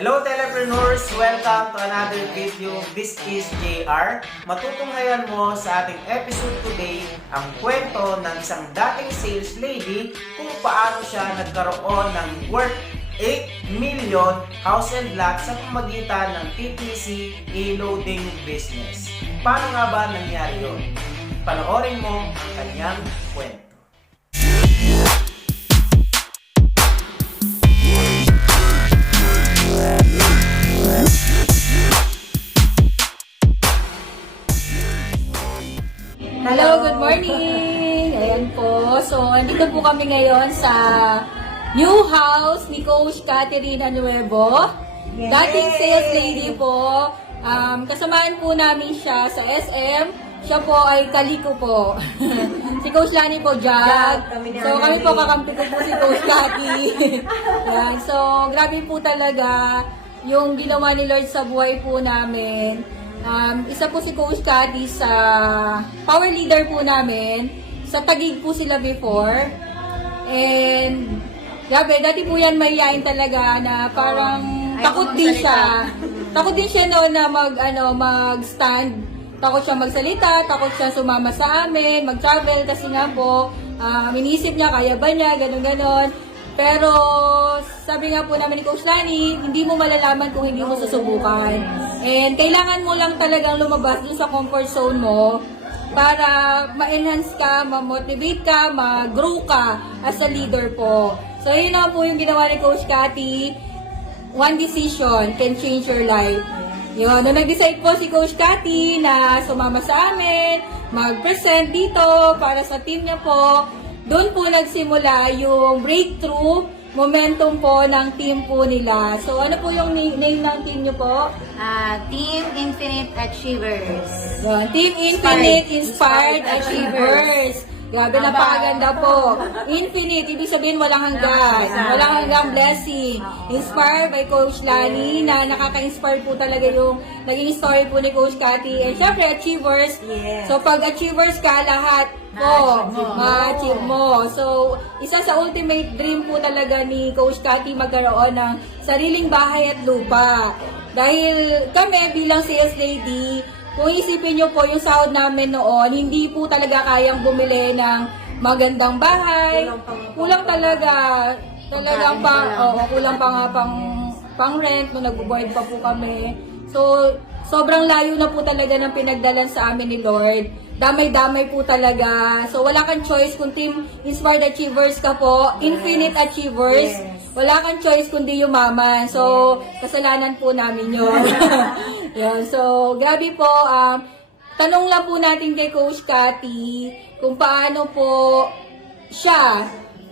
Hello Telepreneurs! Welcome to another video. This is JR. Matutunghayan mo sa ating episode today ang kwento ng isang dating sales lady kung paano siya nagkaroon ng worth 8 million house and lot sa pamamagitan ng TTC e-loading business. Paano nga ba nangyari yun? Panoorin mo ang kanyang kwento. Hello, good morning! Ayan po. So, andito po kami ngayon sa new house ni Coach Caterina Nuevo. Yes. Dating sales lady po. Kasamahan po namin siya sa SM. Siya po ay kaliko po. Si Coach Lani po, Jag. So, kami po kakampi ko po si Coach Cathy. Ayan. So, grabe po talaga yung ginawa ni Lord sa buhay po namin. Isa po si Coach Katas sa power leader po namin. Sa Taguig po sila before. And grabe, dati po yan mahihain talaga na parang takot din siya. Takot din siya noon na mag-stand. Takot siya magsalita, takot siya sumama sa amin, mag-travel kasi nga po, inisip niya, kaya ba niya, ganon-ganon. Pero sabi nga po namin ni Coach Lani, hindi mo malalaman kung hindi mo susubukan. And kailangan mo lang talagang lumabas dun sa comfort zone mo para ma-enhance ka, ma-motivate ka, ma-grow ka as a leader po. So yun na po yung ginawa ni Coach Cathy. One decision can change your life. Yun, nung nag-decide po si Coach Cathy na sumama sa amin, mag-present dito para sa team niya po, doon po nagsimula yung breakthrough momentum po ng team po nila. So, ano po yung name ng team nyo po? Team Infinite Achievers. Yun, Team Infinite Inspired Achievers. Grabe, napakaganda po. Infinite, ibig sabihin walang hanggan. Walang hanggang blessing. Inspired by Coach Lani, na nakaka-inspire po talaga yung naging story po ni Coach Cathy. And syempre, achievers. Yes. So, pag achievers ka, lahat po, ma-achieve mo. So, isa sa ultimate dream po talaga ni Coach Cathy magkaroon ng sariling bahay at lupa. Dahil kami bilang sales lady, kung isipin nyo po yung sahod namin noon, hindi po talaga kayang bumili ng magandang bahay. Kulang talaga. Talagang kulang pa nga pang rent nung nag-board pa po kami. So, sobrang layo na po talaga ng pinagdalan sa amin ni Lord. Damay-damay po talaga. So, wala kang choice kung Team Inspired Achievers ka po. Infinite Achievers. Wala kang choice kundi yumaman. So, kasalanan po namin yun. Yan. So, grabe po. Tanong lang po natin kay Coach Cathy kung paano po siya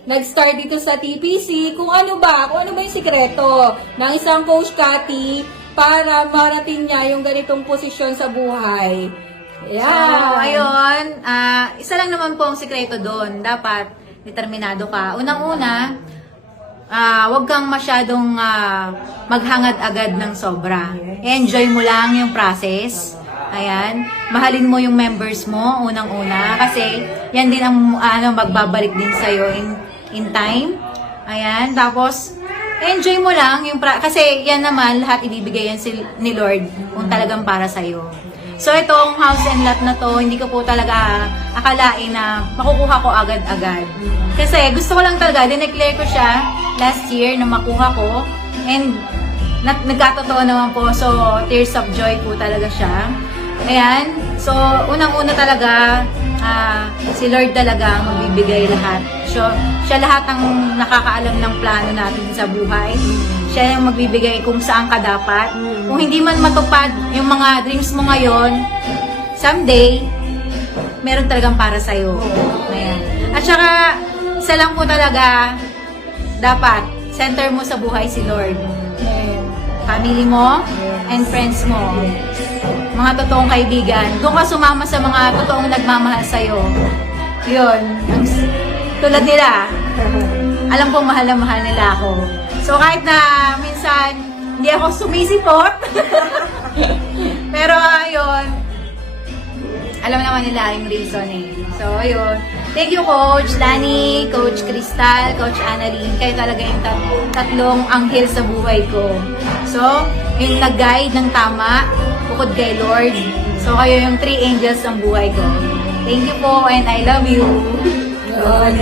nag-start dito sa TPC. Kung ano ba yung sikreto ng isang Coach Cathy para marating niya yung ganitong posisyon sa buhay. Yeah. So, ayun. Isa lang naman po ang sikreto doon. Dapat determinado ka. Unang-una, wag kang masyadong maghangad agad ng sobra. Enjoy mo lang yung process. Ayan. Mahalin mo yung members mo, unang-una. Kasi, yan din ang magbabalik din sa'yo in time. Ayan. Tapos, enjoy mo lang yung kasi yan naman, lahat ibibigay yan ni Lord kung talagang para sa'yo. So, itong house and lot na to, hindi ko po talaga akalain na makukuha ko agad-agad. Kasi gusto ko lang talaga, dineclare ko siya last year na makuha ko. And nagkatotoo naman po, so tears of joy po talaga siya. Ayan, so unang-una talaga, si Lord talaga ang magbibigay lahat. So, siya lahat ang nakakaalam ng plano natin sa buhay. Siya yung magbibigay kung saan ka dapat. Kung hindi man matupad yung mga dreams mo ngayon, someday, meron talagang para sa'yo. Ayan. At saka, isa lang po talaga, dapat, center mo sa buhay si Lord. Family mo, and friends mo. Mga totoong kaibigan. Doon ka sumama sa mga totoong nagmamahal sa'yo. Yun. Tulad nila. Alam kong mahal na mahal nila ako. So, kahit na minsan, hindi ako sumisipot. Pero, ayun, alam naman nila yung reason eh. So, ayun. Thank you, Coach Lani, Coach Crystal, Coach Annalyn. Kayo talaga yung tatlong anghel sa buhay ko. So, yung nag-guide ng tama, bukod kay Lord. So, kayo yung 3 angels ng buhay ko. Thank you po and I love you. Yun.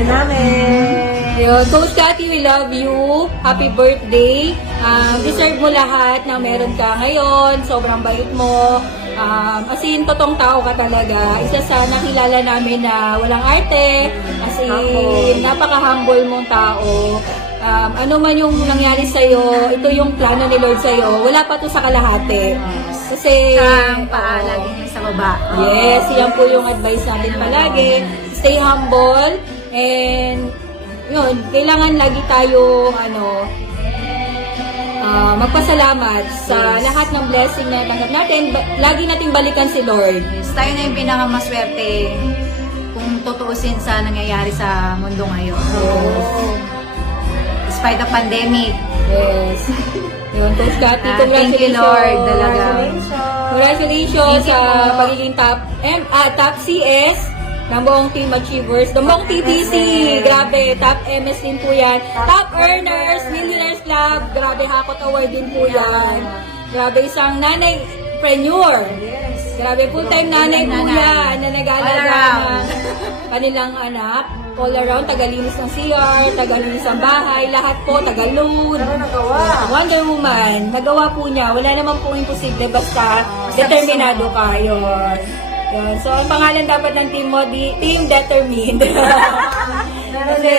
Yun. Coach Cathy, we love you. Happy birthday. Deserve mo lahat na meron ka ngayon. Sobrang bait mo. As in, totoong tao ka talaga. Isa sa nakilala namin na walang arte. As in, napaka-humble mong tao. Ano man yung nangyari sa'yo, ito yung plano ni Lord sa'yo. Wala pa to sa kalahati. Kasi, Ang paalagi niyo sa baba. yes, yan po yung advice natin palagi. Stay humble. And, yun, kailangan lagi tayong, magpasalamat sa lahat ng blessing na tanggap natin. Lagi nating balikan si Lord. Yes, tayo na yung pinakamaswerte kung tutuusin sa nangyayari sa mundo ngayon. Despite the pandemic. Yes. Yun, Coach Cathy, Thank you, congratulations. Lord, talaga. Congratulations Thank you sa po. pagiging top CS ng buong Team Achievers. The buong TTC, grabe, top MS din po yan. Top Earners, Millionaires Club, grabe, Hakot Award din po yan. Grabe, isang nanay-preneur. Grabe, full-time nanay po yan na nag-aalaga ng kanilang anak. All around, tagalinis ng CR, tagalinis ng bahay, lahat po, taga-load. Wonder Woman, nagawa po niya. Wala naman po imposible basta determinado ka. Yun. So, ang pangalan dapat ng team mo, Team Determined. Kasi,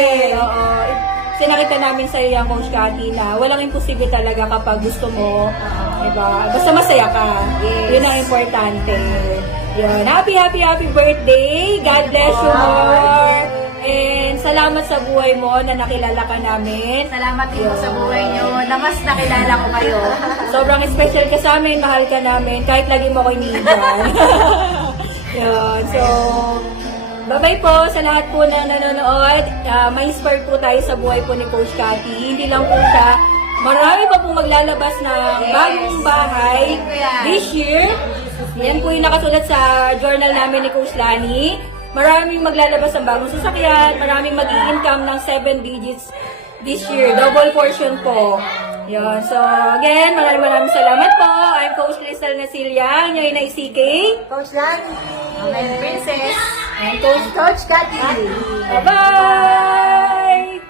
sinakita namin sa iyo, Coach Cathy, na walang imposible talaga kapag gusto mo. Diba? Basta masaya ka. Yun ang importante. Yun. Happy birthday. God bless you more. And salamat sa buhay mo na nakilala ka namin. Salamat din po sa buhay niyo na mas nakilala ko kayo. Sobrang special ka sa amin, mahal ka namin, kahit lagi mo ako iniiwan. Yun. So, bye-bye po sa lahat po na nanonood. Ma-inspire po tayo sa buhay po ni Coach Cathy. Hindi lang po siya, marami pa po maglalabas na bagong bahay this year. Yan po yung nakasulat sa journal namin ni Coach Lani. Maraming maglalabas ng bagong sasakyan, maraming mag-i-income ng 7 digits this year. Double portion po. Yun. So, again, maraming salamat po. I'm Coach Crystal Nasilia, inyong ina CK. Coach Lani. And Princess. And Coach Cathy. bye-bye!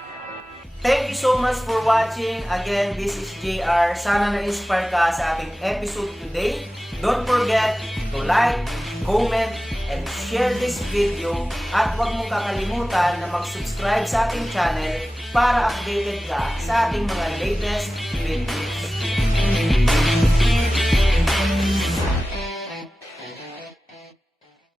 Thank you so much for watching. Again, this is JR. Sana na-inspire ka sa ating episode today. Don't forget to like, comment, and share this video. At huwag mong kakalimutan na mag-subscribe sa ating channel para updated ka sa ating mga latest videos.